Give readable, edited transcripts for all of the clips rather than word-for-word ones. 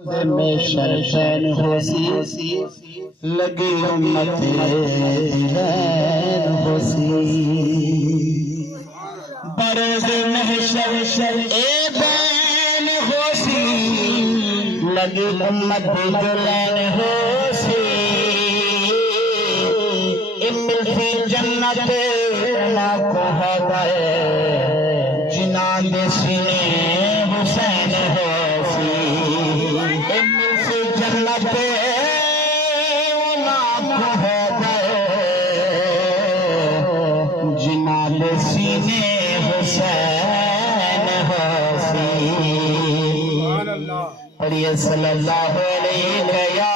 में शरफैन होसी लगी उम्मत होसी बरोज महशर ए बैन होसी लगी उम्मत दुल्हन होसी इमल्फी जन्नत ना कहा गए जिना देसीने हुसैन होसी इमल्फी जन्नत ना कहा गए जिना देसीने हुसैन होसी पढ़िए सल्लल्लाहु अलैहि या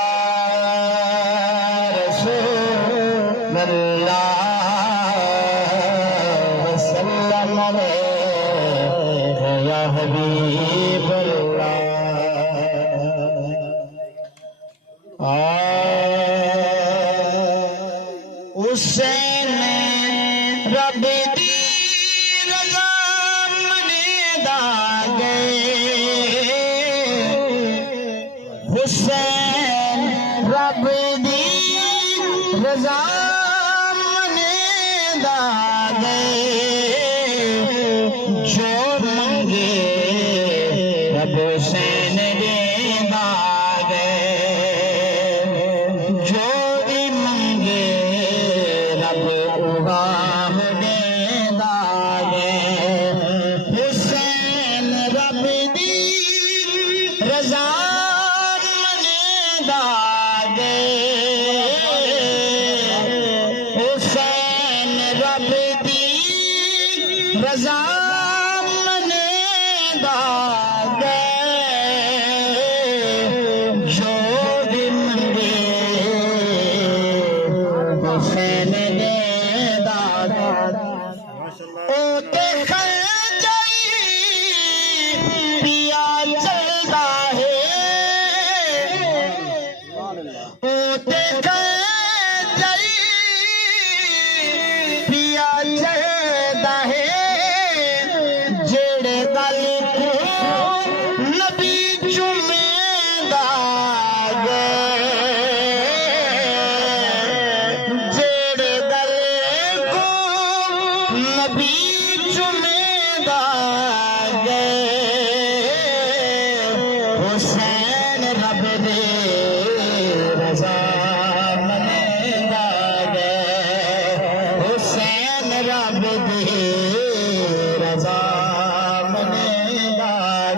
रसूल अल्लाह वसल्लम या हबीब अल्लाह हुसैन रब दी रज़ा मनेदा गए हुसैन रब दी रज़ा मनेदा गए जो मंगे रब हुसैन देदा गए जो भी मंगे रब उगाम देदा गए हुसैन रब दी रज़ा मनेदा गए हुसैन रब दी रज़ा मनेदा गए जो भी मंगे हुसैन देदा ओ ते खंजरी पिया चलता है ओ ते खंजरी पिया चलता है जेड़े दल को नबी चुमेदा गए जेड़े दल को नबी चुमेदा गए हुसैन रब दे रज़ा मनेदा गए हुसैन रब दे रज़ा मनेदा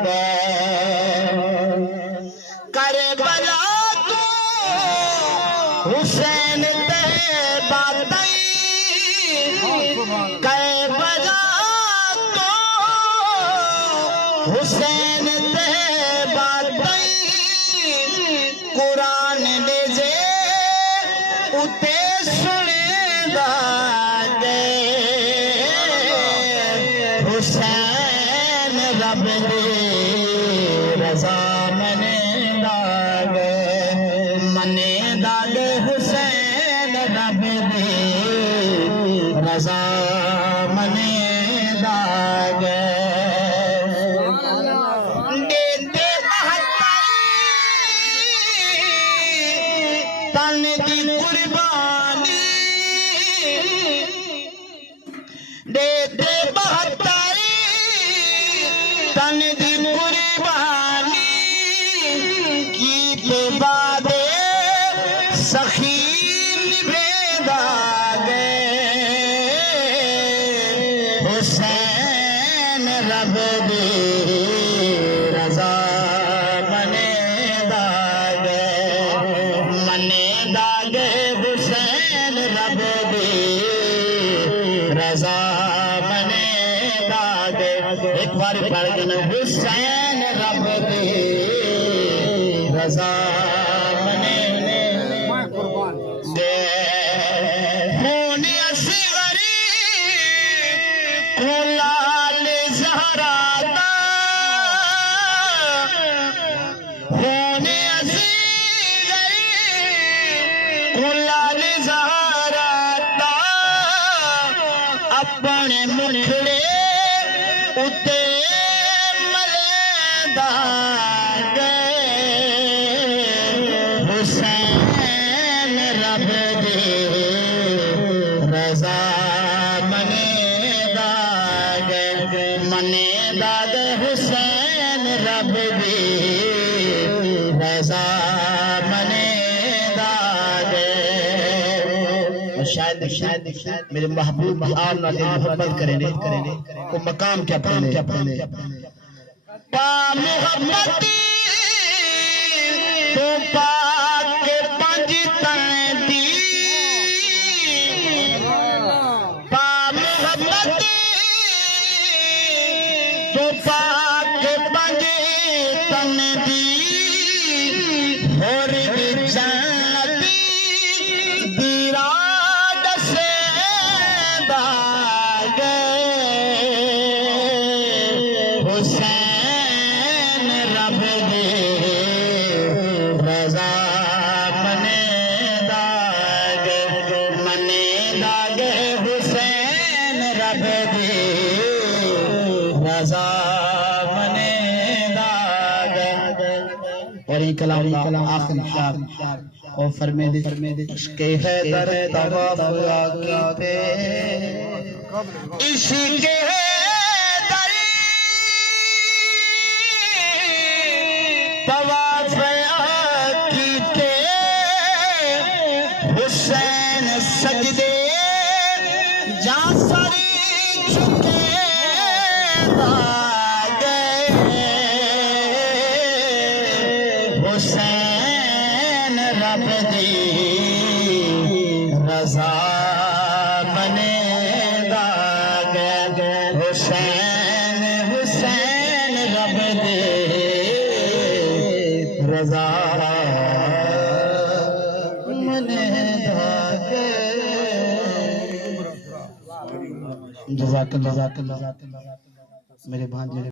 गए करबला तो हुसैन ते बातई करबला तो हुसैन ते बातई कुरान दे जे उते सुनेदा गए हुसैन रब दे रज़ा मनेदा गए हुसैन रब दे रज़ा मनेदा गए देते तन दी कुर्बानी देते तन दी कुर्बानी कीते बादे सखी निभेदा गए हुसैन रब दे रज़ा मनेदा गए हुसैन रब दे रज़ा मनेदा गए एक बार पढ़ के हुसैन रब दे रज़ा अपने मुखड़े उते मलेदा गए शायद मेरे महबूब आप ना मोहब्बत करें को मकाम क्या पहले पा मोहब्बत तो पाक पंज तन दी पा मोहब्बत तो पाक पंज तन दी और जन्नती दीरा दसे दागे हुसैन रब दे रजा मने दागे हुसैन रब दे रजा मने दागे। और ये कलाम आखिरी शार और फरमे दे इश्क़े हैदर तवाफ़ आकीते इश्क़े हैदर तवाफ़ आकीते हुसैन सजदे जा सरी झुके हुसैन रब दी रजा मने दागे हुसैन रब दी रजा मने दागे। जज़ाकल्लाह मेरे भांजे।